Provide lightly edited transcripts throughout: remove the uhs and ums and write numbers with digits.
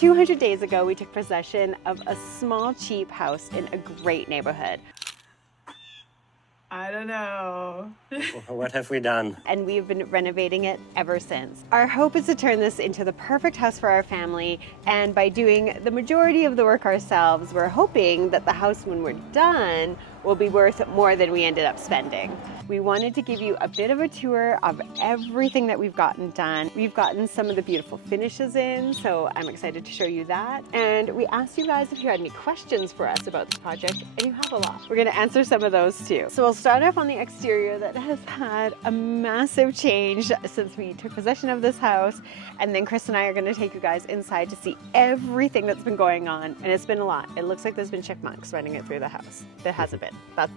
200 days ago, we took possession of a small, cheap house in a great neighborhood. I don't know. What have we done? And we've been renovating it ever since. Our hope is to turn this into the perfect house for our family, and by doing the majority of the work ourselves, we're hoping that the house, when we're done, will be worth more than we ended up spending. We wanted to give you a bit of a tour of everything that we've gotten done. We've gotten some of the beautiful finishes in, so I'm excited to show you that. And we asked you guys if you had any questions for us about the project, and you have a lot. We're gonna answer some of those too. So we'll start off on the exterior that has had a massive change since we took possession of this house. And then Chris and I are gonna take you guys inside to see everything that's been going on. And it's been a lot. It looks like there's been chipmunks running it through the house. There hasn't been.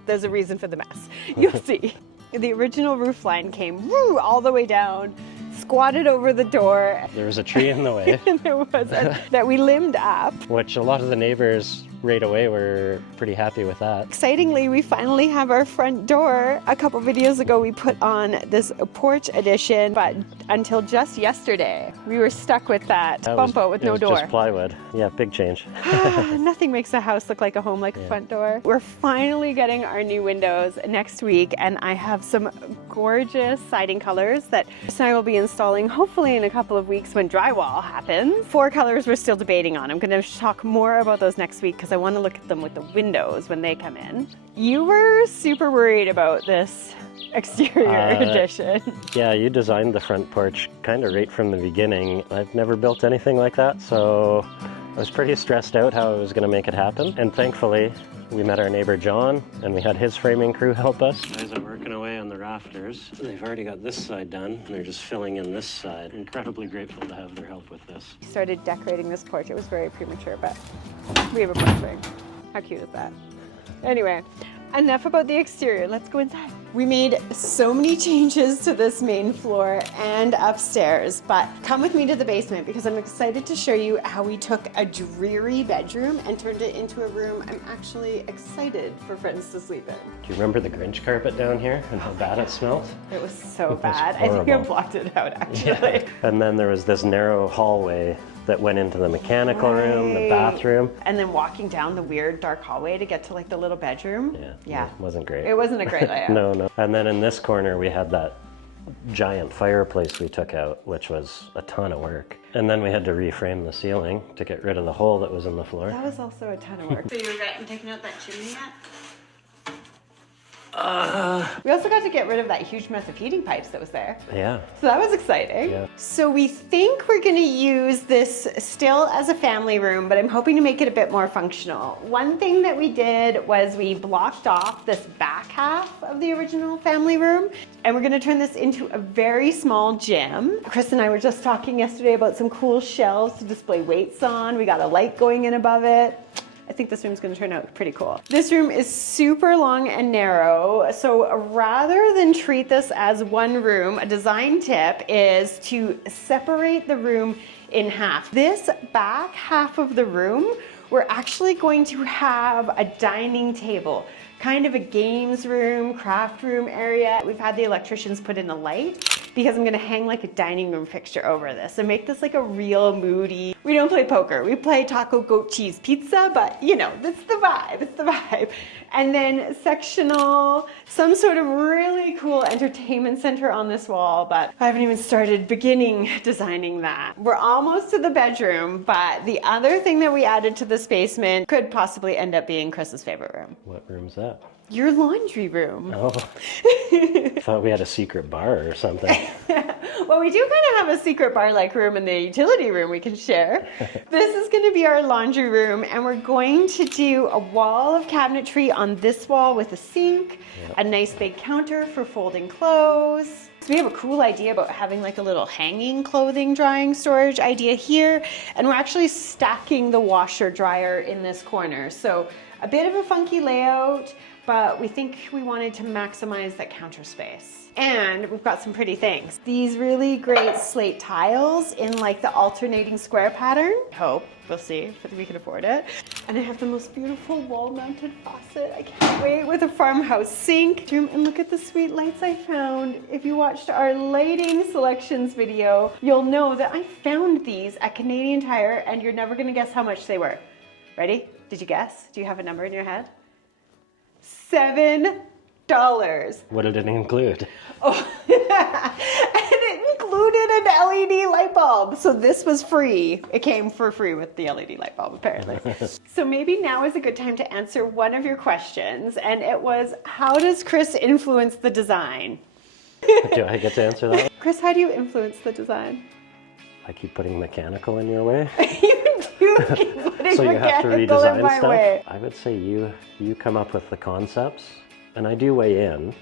There's a reason for the mess. You'll see. The original roof line came all the way down, squatted over the door. There was a tree in the way. There was that we limbed up. Which a lot of the neighbors right away were pretty happy with that. Excitingly, we finally have our front door. A couple videos ago, we put on this porch edition, but until just yesterday, we were stuck with that bump out with no door. Just plywood. Yeah, big change. Nothing makes a house look like a home like a front door. We're finally getting our new windows next week, and I have some gorgeous siding colors that Chris and I will be installing hopefully in a couple of weeks when drywall happens. 4 colors we're still debating on. I'm going to talk more about those next week because I want to look at them with the windows when they come in. You were super worried about this exterior addition. Yeah, you designed the front porch kind of right from the beginning. I've never built anything like that, so I was pretty stressed out how I was going to make it happen. And thankfully, we met our neighbor John, and we had his framing crew help us. Guys are working away on the rafters. They've already got this side done, and they're just filling in this side. Incredibly grateful to have their help with this. We started decorating this porch. It was very premature, but we have a porch ring. How cute is that? Anyway, enough about the exterior. Let's go inside. We made so many changes to this main floor and upstairs, but come with me to the basement because I'm excited to show you how we took a dreary bedroom and turned it into a room I'm actually excited for friends to sleep in. Do you remember the Grinch carpet down here and how bad it smelled? It was so bad. I think I blocked it out actually. Yeah. And then there was this narrow hallway that went into the mechanical room, the bathroom. And then walking down the weird dark hallway to get to like the little bedroom. Yeah. It wasn't great. It wasn't a great layout. No. And then in this corner, we had that giant fireplace we took out, which was a ton of work. And then we had to reframe the ceiling to get rid of the hole that was in the floor. That was also a ton of work. So you regret taking out that chimney yet? We also got to get rid of that huge mess of heating pipes that was there. Yeah. So that was exciting. Yeah. So we think we're gonna use this still as a family room, but I'm hoping to make it a bit more functional. One thing that we did was we blocked off this back half of the original family room, and we're gonna turn this into a very small gym. Chris and I were just talking yesterday about some cool shelves to display weights on. We got a light going in above it. I think this room's gonna turn out pretty cool. This room is super long and narrow, so rather than treat this as one room, a design tip is to separate the room in half. This back half of the room, we're actually going to have a dining table, kind of a games room, craft room area. We've had the electricians put in a light because I'm gonna hang like a dining room fixture over this and make this like a real moody. We don't play poker, we play taco, goat cheese, pizza, but you know, that's the vibe, it's the vibe. And then sectional, some sort of really cool entertainment center on this wall, but I haven't even started beginning designing that. We're almost to the bedroom, but the other thing that we added to this basement could possibly end up being Chris's favorite room. What room's that? Your laundry room. Oh, thought we had a secret bar or something. Well, we do kind of have a secret bar-like room in the utility room we can share. This is going to be our laundry room, and we're going to do a wall of cabinetry on this wall with a sink, a nice big counter for folding clothes. So we have a cool idea about having like a little hanging clothing drying storage idea here, and we're actually stacking the washer dryer in this corner. So a bit of a funky layout, but we think we wanted to maximize that counter space. And we've got some pretty things. These really great slate tiles in like the alternating square pattern. Hope, we'll see if we can afford it. And I have the most beautiful wall-mounted faucet. I can't wait, with a farmhouse sink. And look at the sweet lights I found. If you watched our lighting selections video, you'll know that I found these at Canadian Tire, and you're never gonna guess how much they were. Ready? Did you guess? Do you have a number in your head? $7. What did it include? Oh, and it included an LED light bulb. So this was free. It came for free with the LED light bulb, apparently. So maybe now is a good time to answer one of your questions. And it was, how does Chris influence the design? Do I get to answer that? Chris, how do you influence the design? I keep putting mechanical in your way. You do keep putting So you have to mechanical in redesign my stuff? way. I would say you come up with the concepts, and I do weigh in.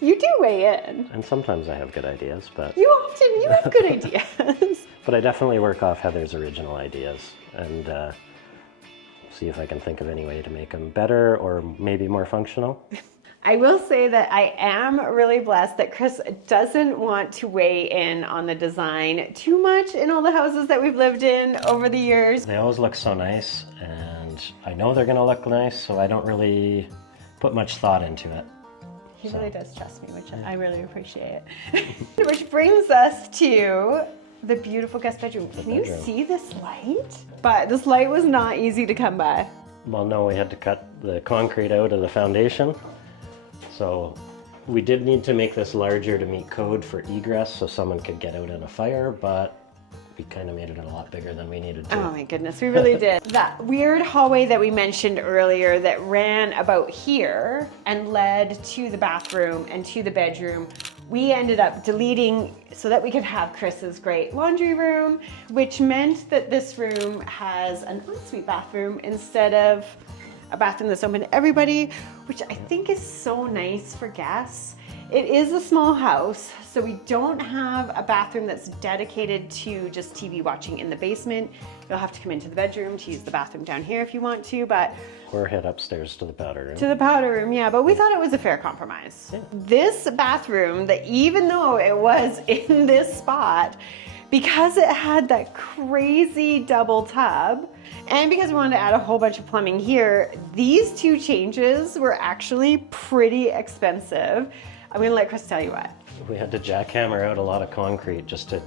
You do weigh in. And sometimes I have good ideas, but You have good ideas. I definitely work off Heather's original ideas and see if I can think of any way to make them better or maybe more functional. I will say that I am really blessed that Chris doesn't want to weigh in on the design too much in all the houses that we've lived in over the years. They always look so nice, and I know they're gonna look nice, so I don't really put much thought into it. He really does trust me, which I really appreciate. Which brings us to the beautiful guest bedroom. Can you see this light? But this light was not easy to come by. Well, no, we had to cut the concrete out of the foundation. So we did need to make this larger to meet code for egress so someone could get out in a fire, but we kind of made it a lot bigger than we needed to. Oh my goodness, we really did. That weird hallway that we mentioned earlier that ran about here and led to the bathroom and to the bedroom, we ended up deleting so that we could have Chris's great laundry room, which meant that this room has an ensuite bathroom instead of a bathroom that's open to everybody, which I think is so nice for guests. It is a small house, so we don't have a bathroom that's dedicated to just TV watching in the basement. You'll have to come into the bedroom to use the bathroom down here if you want to, but... Or head upstairs to the powder room. To the powder room, yeah, but we thought it was a fair compromise. Yeah. This bathroom, that even though it was in this spot, because it had that crazy double tub, and because we wanted to add a whole bunch of plumbing here, these two changes were actually pretty expensive. I'm gonna let Chris tell you what. We had to jackhammer out a lot of concrete just to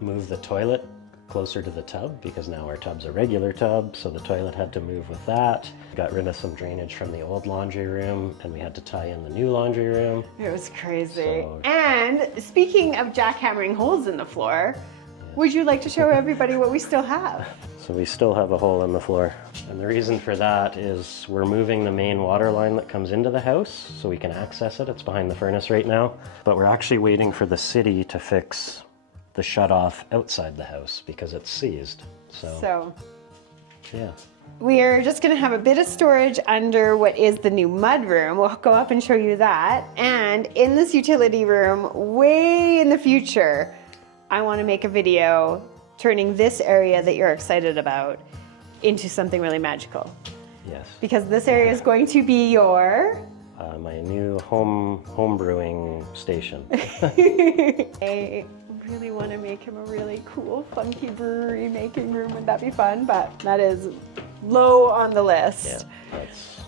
move the toilet closer to the tub, because now our tub's a regular tub, so the toilet had to move with that. Got rid of some drainage from the old laundry room, and we had to tie in the new laundry room. It was crazy. And speaking of jackhammering holes in the floor, would you like to show everybody what we still have? So we still have a hole in the floor. And the reason for that is we're moving the main water line that comes into the house so we can access it. It's behind the furnace right now. But we're actually waiting for the city to fix the shutoff outside the house because it's seized. So yeah. We're just gonna have a bit of storage under what is the new mudroom. We'll go up and show you that. And in this utility room, way in the future, I want to make a video turning this area that you're excited about into something really magical. Yes. Because this area is going to be your... my new home brewing station. I really want to make him a really cool, funky brewery making room. Wouldn't that be fun? But that is low on the list. Yeah, that's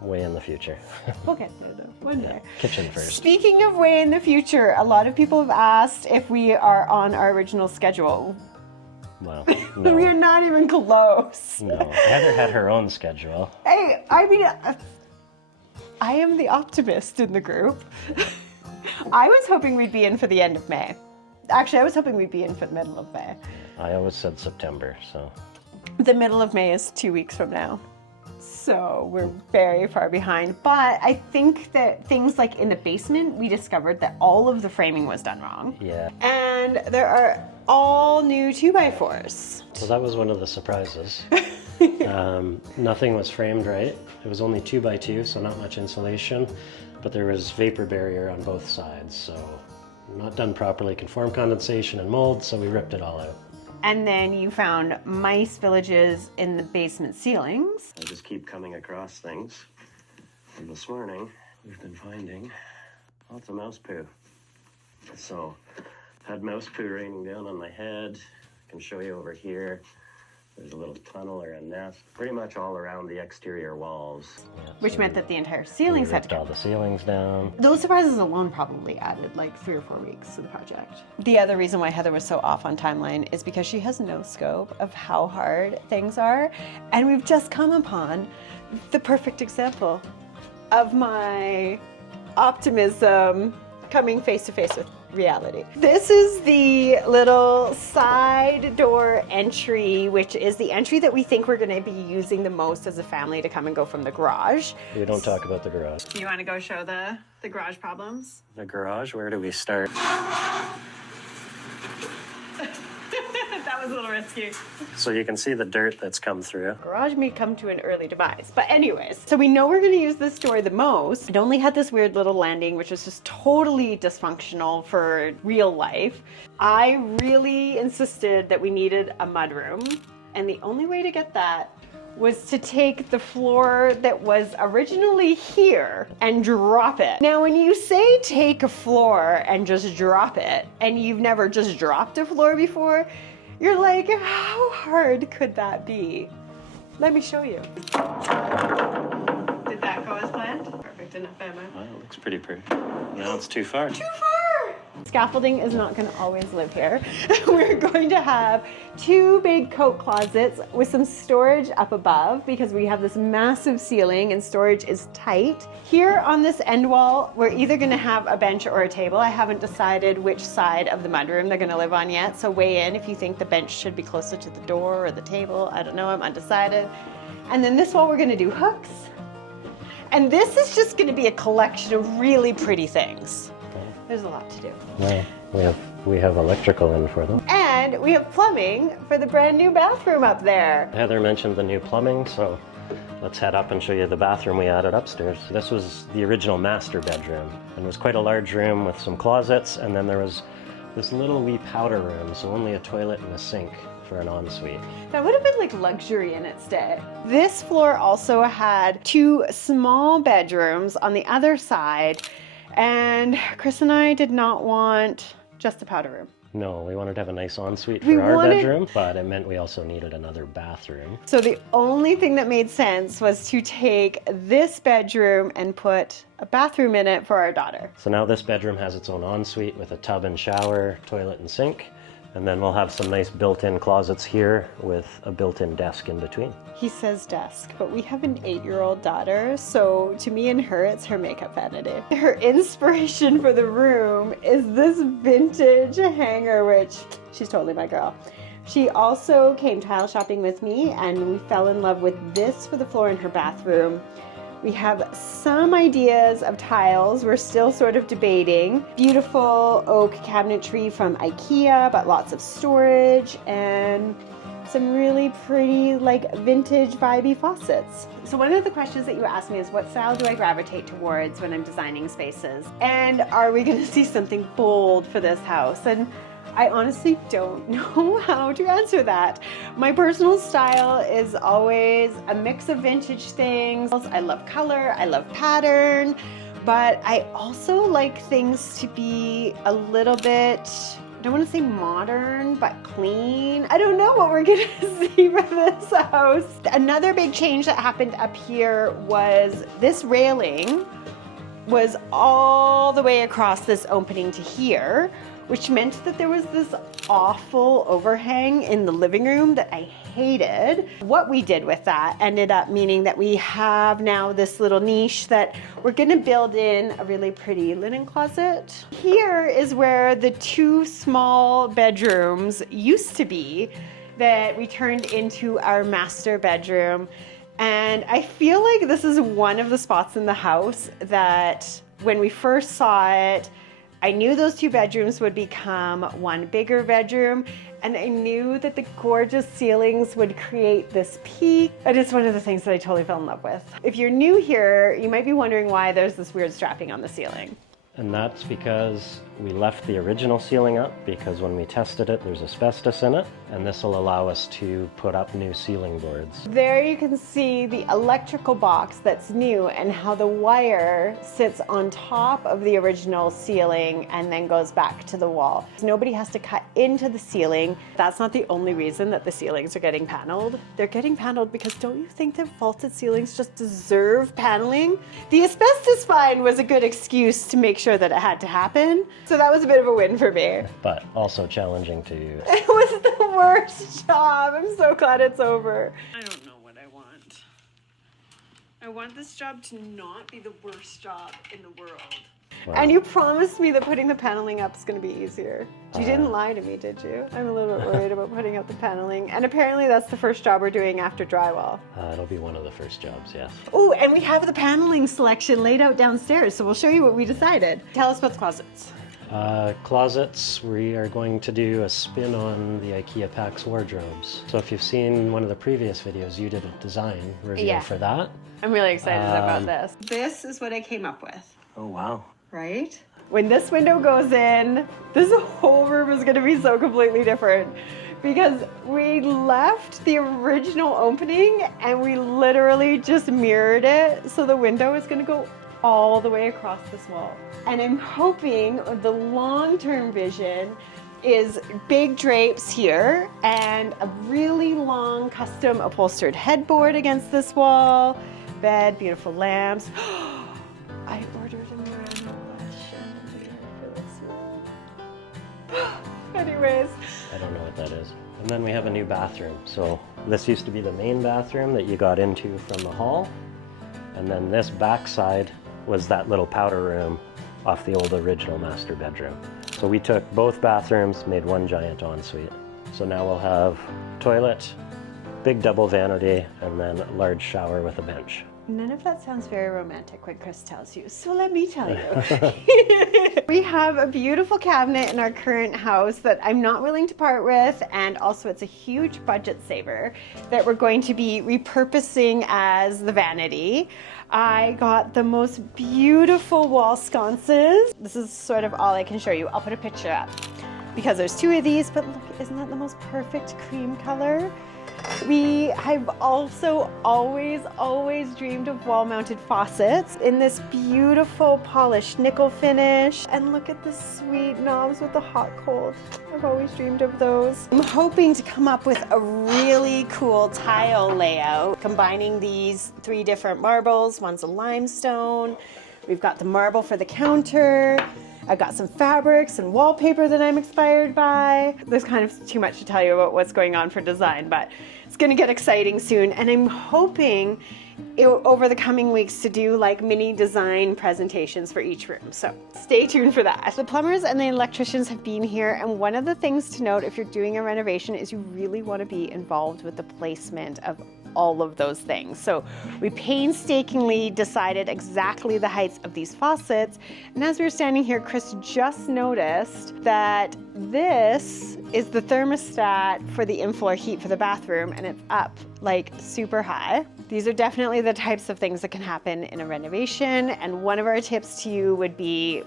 way in the future. We'll get there though, one day. Kitchen first. Speaking of way in the future, a lot of people have asked if we are on our original schedule. Well, no. We are not even close. No, Heather had her own schedule. Hey, I mean, I am the optimist in the group. I was hoping we'd be in for the end of May. Actually, I was hoping we'd be in for the middle of May. I always said September, so. The middle of May is 2 weeks from now. So we're very far behind. But I think that things like in the basement, we discovered that all of the framing was done wrong. Yeah. And there are all new 2x4s. So that was one of the surprises. Nothing was framed right. It was only 2x2, so not much insulation, but there was vapor barrier on both sides. So not done properly, can form condensation and mold, so we ripped it all out. And then you found mice villages in the basement ceilings. I just keep coming across things. And this morning, we've been finding lots of mouse poo. So had mouse poo raining down on my head. I can show you over here. There's a little tunnel or a nest, pretty much all around the exterior walls. Yeah, Which meant that the entire ceilings had to all the ceilings down. Those surprises alone probably added like 3 or 4 weeks to the project. The other reason why Heather was so off on timeline is because she has no scope of how hard things are. And we've just come upon the perfect example of my optimism coming face to face with reality. This is the little side door entry, which is the entry that we think we're going to be using the most as a family to come and go from the garage. We don't talk about the garage. You want to go show the garage problems? The garage, where do we start? That was a little risky. So you can see the dirt that's come through. Garage may come to an early demise. But anyways, so we know we're going to use this door the most. It only had this weird little landing, which was just totally dysfunctional for real life. I really insisted that we needed a mudroom. And the only way to get that was to take the floor that was originally here and drop it. Now, when you say take a floor and just drop it, and you've never just dropped a floor before, you're like, how hard could that be? Let me show you. Did that go as planned? Perfect enough, Emma. Well, it looks pretty pretty. No, it's too far. Too far! Scaffolding is not going to always live here. We're going to have 2 big coat closets with some storage up above because we have this massive ceiling and storage is tight. Here on this end wall, we're either going to have a bench or a table. I haven't decided which side of the mudroom they're going to live on yet, so weigh in if you think the bench should be closer to the door or the table. I don't know, I'm undecided. And then this wall, we're going to do hooks. And this is just going to be a collection of really pretty things. There's a lot to do. Well, we have electrical in for them. And we have plumbing for the brand new bathroom up there. Heather mentioned the new plumbing, so let's head up and show you the bathroom we added upstairs. This was the original master bedroom, and it was quite a large room with some closets, and then there was this little wee powder room, so only a toilet and a sink for an ensuite. That would have been like luxury in its day. This floor also had 2 small bedrooms on the other side, and Chris and I did not want just a powder room. No, we wanted to have a nice ensuite for our bedroom, but it meant we also needed another bathroom. So the only thing that made sense was to take this bedroom and put a bathroom in it for our daughter. So now this bedroom has its own ensuite with a tub and shower, toilet and sink. And then we'll have some nice built-in closets here with a built-in desk in between. He says desk, but we have an 8-year-old daughter, so to me and her, it's her makeup vanity. Her inspiration for the room is this vintage hanger, which she's totally my girl. She also came tile shopping with me, and we fell in love with this for the floor in her bathroom. We have some ideas of tiles we're still sort of debating. Beautiful oak cabinetry from IKEA, but lots of storage and some really pretty like vintage vibey faucets. So one of the questions that you asked me is what style do I gravitate towards when I'm designing spaces? And are we gonna see something bold for this house? And I honestly don't know how to answer that. My personal style is always a mix of vintage things. I love color, I love pattern, but I also like things to be a little bit, I don't want to say modern, but clean. I don't know what we're gonna see for this house. Another big change that happened up here was this railing was all the way across this opening to here, which meant that there was this awful overhang in the living room that I hated. What we did with that ended up meaning that we have now this little niche that we're gonna build in a really pretty linen closet. Here is where the 2 small bedrooms used to be that we turned into our master bedroom. And I feel like this is one of the spots in the house that when we first saw it, I knew those 2 bedrooms would become one bigger bedroom, and I knew that the gorgeous ceilings would create this peak. It is one of the things that I totally fell in love with. If you're new here, you might be wondering why there's this weird strapping on the ceiling. And that's because We left the original ceiling up because when we tested it, there's asbestos in it, and this will allow us to put up new ceiling boards. There you can see the electrical box that's new and how the wire sits on top of the original ceiling and then goes back to the wall. Nobody has to cut into the ceiling. That's not the only reason that the ceilings are getting paneled. They're getting paneled because don't you think that vaulted ceilings just deserve paneling? The asbestos fine was a good excuse to make sure that it had to happen. So that was a bit of a win for me. But also challenging to... It was the worst job. I'm so glad it's over. I don't know what I want. I want this job to not be the worst job in the world. Wow. And you promised me that putting the paneling up is going to be easier. You didn't lie to me, did you? I'm a little bit worried about putting up the paneling. And apparently that's the first job we're doing after drywall. It'll be one of the first jobs, yes. Oh, and we have the paneling selection laid out downstairs, so we'll show you what we decided. Tell us about the closets. Closets, we are going to do a spin on the IKEA PAX wardrobes. So if you've seen one of the previous videos, you did a design review for that. I'm really excited about this. This is what I came up with. Oh, wow. Right? When this window goes in, this whole room is going to be so completely different because we left the original opening and we literally just mirrored it. So the window is going to go all the way across this wall. And I'm hoping the long-term vision is big drapes here and a really long custom upholstered headboard against this wall, bed, beautiful lamps. I ordered a Renovation for this room. Anyways. I don't know what that is. And then we have a new bathroom. So this used to be the main bathroom that you got into from the hall. And then this backside was that little powder room off the old original master bedroom. So we took both bathrooms, made one giant ensuite. So now we'll have toilet, big double vanity, and then a large shower with a bench. None of that sounds very romantic when Chris tells you, so let me tell you. We have a beautiful cabinet in our current house that I'm not willing to part with, and also it's a huge budget saver that we're going to be repurposing as the vanity. I got the most beautiful wall sconces. This is sort of all I can show you. I'll put a picture up because there's two of these, but look, isn't that the most perfect cream color? We have also always dreamed of wall-mounted faucets in this beautiful polished nickel finish. And look at the sweet knobs with the hot cold. I've always dreamed of those. I'm hoping to come up with a really cool tile layout, combining these three different marbles. One's a limestone. We've got the marble for the counter. I've got some fabrics and wallpaper that I'm inspired by. There's kind of too much to tell you about what's going on for design, but it's gonna get exciting soon. And I'm hoping over the coming weeks to do like mini design presentations for each room. So stay tuned for that. The plumbers and the electricians have been here, and one of the things to note if you're doing a renovation is you really want to be involved with the placement of all of those things. So we painstakingly decided exactly the heights of these faucets. And as we were standing here, Chris just noticed that this is the thermostat for the in-floor heat for the bathroom, and it's up like super high. These are definitely the types of things that can happen in a renovation. And one of our tips to you would be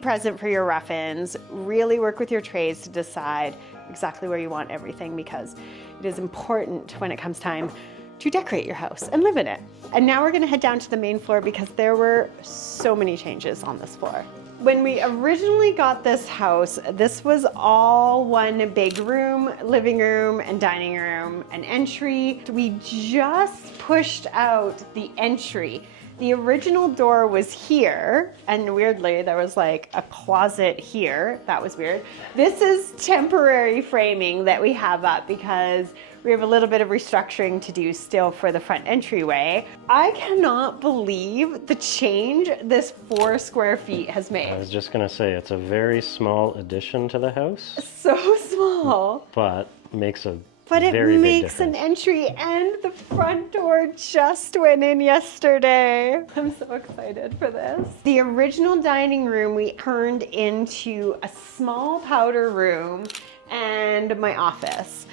present for your rough-ins. Really work with your trades to decide exactly where you want everything, because it is important when it comes time to decorate your house and live in it. And now we're gonna head down to the main floor because there were so many changes on this floor. When we originally got this house, this was all one big room, living room and dining room, an entry. We just pushed out the entry. The original door was here, and weirdly, there was like a closet here. That was weird. This is temporary framing that we have up because we have a little bit of restructuring to do still for the front entryway. I cannot believe the change this 4 square feet has made. I was just gonna say, it's a very small addition to the house. So small. But makes a But it very makes an entry, and the front door just went in yesterday. I'm so excited for this. The original dining room we turned into a small powder room and my office.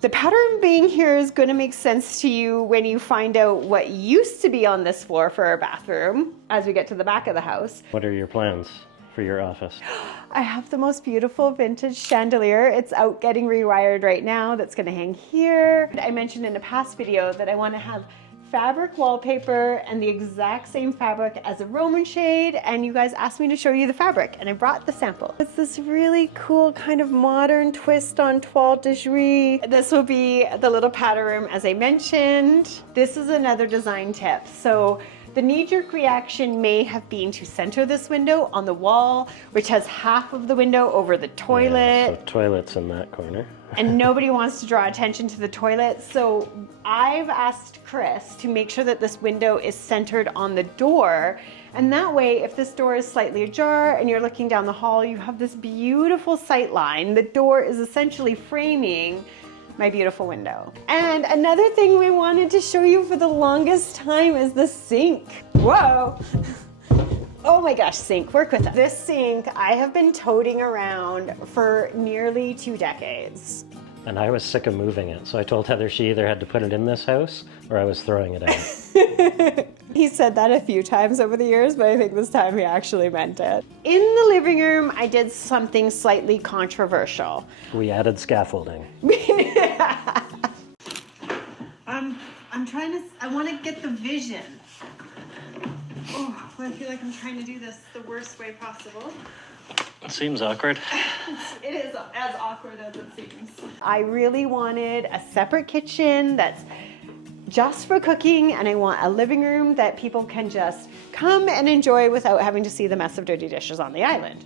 The powder room being here is going to make sense to you when you find out what used to be on this floor for our bathroom as we get to the back of the house. What are your plans for your office? I have the most beautiful vintage chandelier. It's out getting rewired right now. That's gonna hang here. I mentioned in a past video that I wanna have fabric wallpaper and the exact same fabric as a Roman shade, and you guys asked me to show you the fabric and I brought the sample. It's this really cool kind of modern twist on toile de Jury. This will be the little powder room as I mentioned. This is another design tip. So the knee-jerk reaction may have been to center this window on the wall, which has half of the window over the toilet. Yeah, so toilet's in that corner. And nobody wants to draw attention to the toilet. So I've asked Chris to make sure that this window is centered on the door. And that way, if this door is slightly ajar and you're looking down the hall, you have this beautiful sight line. The door is essentially framing my beautiful window. And another thing we wanted to show you for the longest time is the sink. Whoa. Oh my gosh, sink, work with us. This sink I have been toting around for nearly 2 decades. And I was sick of moving it, so I told Heather she either had to put it in this house or I was throwing it out. He said that a few times over the years, but I think this time he actually meant it. In the living room, I did something slightly controversial. We added scaffolding. I want to get the vision. Oh, I feel like I'm trying to do this the worst way possible. It seems awkward. It is as awkward as it seems. I really wanted a separate kitchen that's just for cooking, and I want a living room that people can just come and enjoy without having to see the mess of dirty dishes on the island.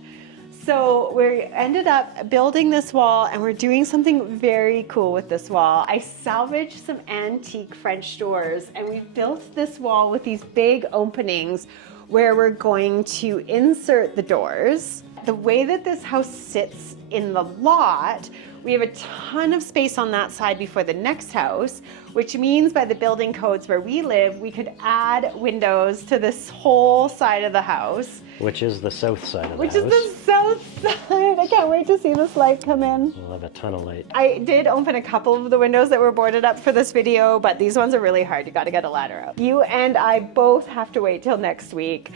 So we ended up building this wall, and we're doing something very cool with this wall. I salvaged some antique French doors, and we built this wall with these big openings where we're going to insert the doors. The way that this house sits in the lot, we have a ton of space on that side before the next house, which means by the building codes where we live, we could add windows to this whole side of the house. Which is the south side of the Which house. is the south side. I can't wait to see this light come in. We'll have a ton of light. I did open a couple of the windows that were boarded up for this video, but these ones are really hard. You gotta get a ladder out. You and I both have to wait till next week.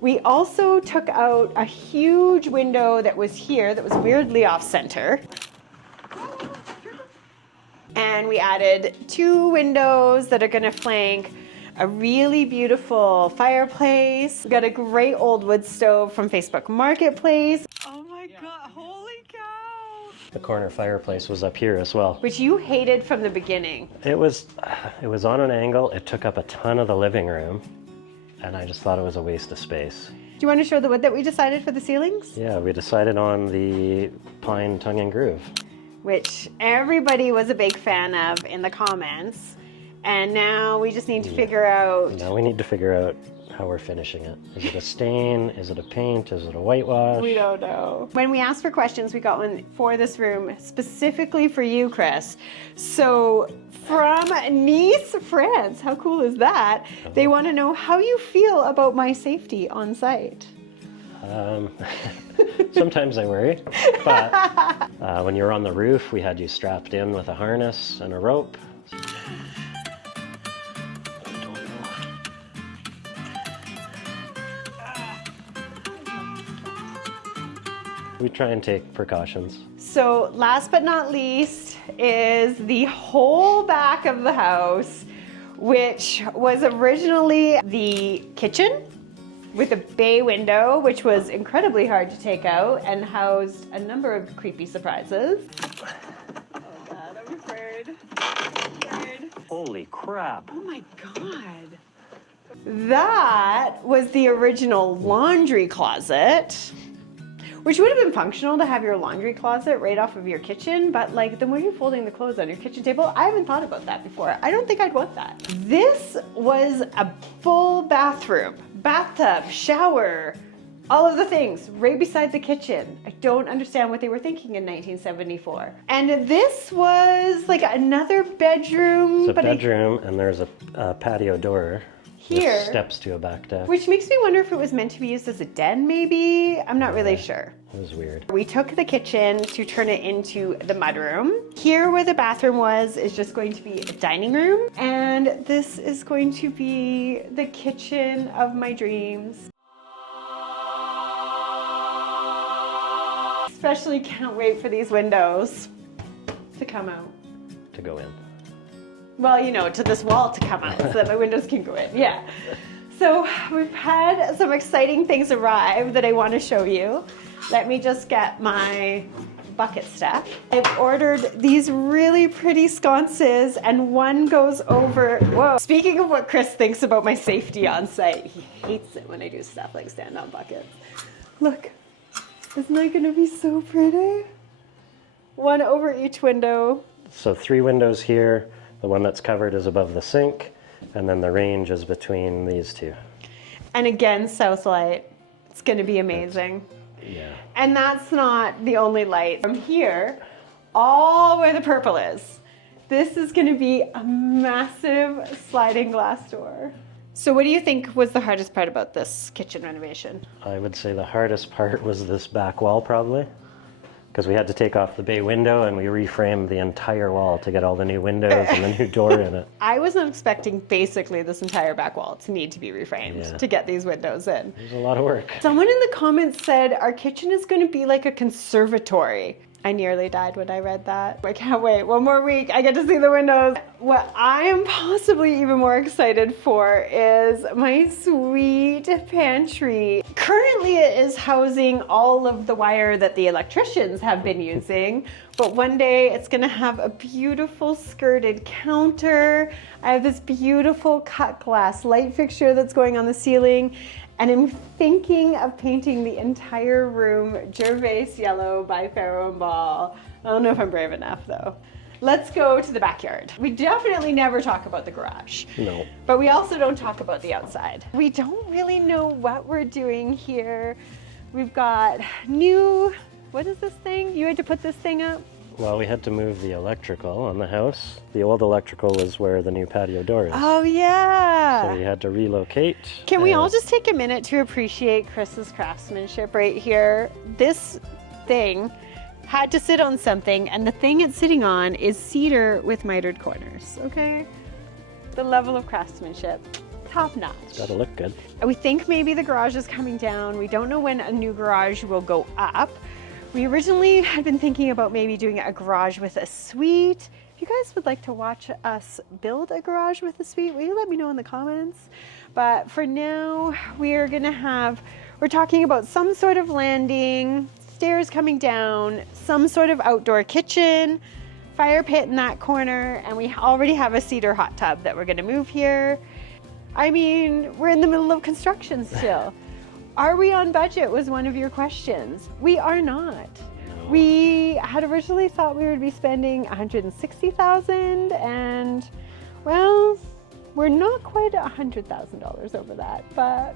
We also took out a huge window that was here that was weirdly off center. And we added 2 windows that are gonna flank a really beautiful fireplace. We got a great old wood stove from Facebook Marketplace. Oh my God, holy cow. The corner fireplace was up here as well. Which you hated from the beginning. It was on an angle. It took up a ton of the living room, and I just thought it was a waste of space. Do you want to show the wood that we decided for the ceilings? Yeah, we decided on the pine tongue and groove. Which everybody was a big fan of in the comments. And now we just need to figure out... Now we need to figure out how we're finishing it. Is it a stain? Is it a paint? Is it a whitewash? We don't know. When we asked for questions, we got one for this room specifically for you, Chris. So from Nice, France, how cool is that? They want to know how you feel about my safety on site. Sometimes I worry, but when you're on the roof, we had you strapped in with a harness and a rope. We try and take precautions. So last but not least is the whole back of the house, which was originally the kitchen with a bay window, which was incredibly hard to take out and housed a number of creepy surprises. Oh God, I'm afraid. I'm afraid. Holy crap. Oh my God. That was the original laundry closet, which would have been functional to have your laundry closet right off of your kitchen, but like then where are you folding the clothes on your kitchen table? I haven't thought about that before. I don't think I'd want that. This was a full bathroom, bathtub, shower, all of the things right beside the kitchen. I don't understand what they were thinking in 1974. And this was like another bedroom. It's a bedroom, and there's a patio door. Here. With steps to a back deck. Which makes me wonder if it was meant to be used as a den, maybe? I'm not really sure. It was weird. We took the kitchen to turn it into the mudroom. Here where the bathroom was is just going to be a dining room. And this is going to be the kitchen of my dreams. Especially can't wait for these windows to come out. To go in. Well, you know, to this wall to come out so that my windows can go in, yeah. So we've had some exciting things arrive that I want to show you. Let me just get my bucket stuff. I've ordered these really pretty sconces and one goes over, whoa. Speaking of what Chris thinks about my safety on site, he hates it when I do stuff like stand on buckets. Look, isn't that gonna be so pretty? One over each window. So 3 windows here. The one that's covered is above the sink, and then the range is between these 2. And again, south light. It's gonna be amazing. Yeah. And that's not the only light. From here, all where the purple is, this is gonna be a massive sliding glass door. So what do you think was the hardest part about this kitchen renovation? I would say the hardest part was this back wall probably, because we had to take off the bay window and we reframed the entire wall to get all the new windows and the new door in it. I wasn't expecting basically this entire back wall to need to be reframed to get these windows in. It was a lot of work. Someone in the comments said our kitchen is going to be like a conservatory. I nearly died when I read that. I can't wait. One more week, I get to see the windows. What I am possibly even more excited for is my sweet pantry. Currently it is housing all of the wire that the electricians have been using, but one day it's gonna have a beautiful skirted counter. I have this beautiful cut glass light fixture that's going on the ceiling. And I'm thinking of painting the entire room Gervais yellow by Farrow and Ball. I don't know if I'm brave enough though. Let's go to the backyard. We definitely never talk about the garage. No. But we also don't talk about the outside. We don't really know what we're doing here. We've got new, what is this thing? You had to put this thing up? Well, we had to move the electrical on the house. The old electrical was where the new patio door is. Oh yeah. So we had to relocate. Can we all just take a minute to appreciate Chris's craftsmanship right here? This thing had to sit on something, and the thing it's sitting on is cedar with mitered corners, okay? The level of craftsmanship, top notch. It's gotta look good. We think maybe the garage is coming down. We don't know when a new garage will go up. We originally had been thinking about maybe doing a garage with a suite. If you guys would like to watch us build a garage with a suite, will you let me know in the comments? But for now, we're talking about some sort of landing, stairs coming down, some sort of outdoor kitchen, fire pit in that corner, and we already have a cedar hot tub that we're gonna move here. I mean, we're in the middle of construction still. Are we on budget was one of your questions. We are not. No. We had originally thought we would be spending $160,000 and well, we're not quite $100,000 over that, but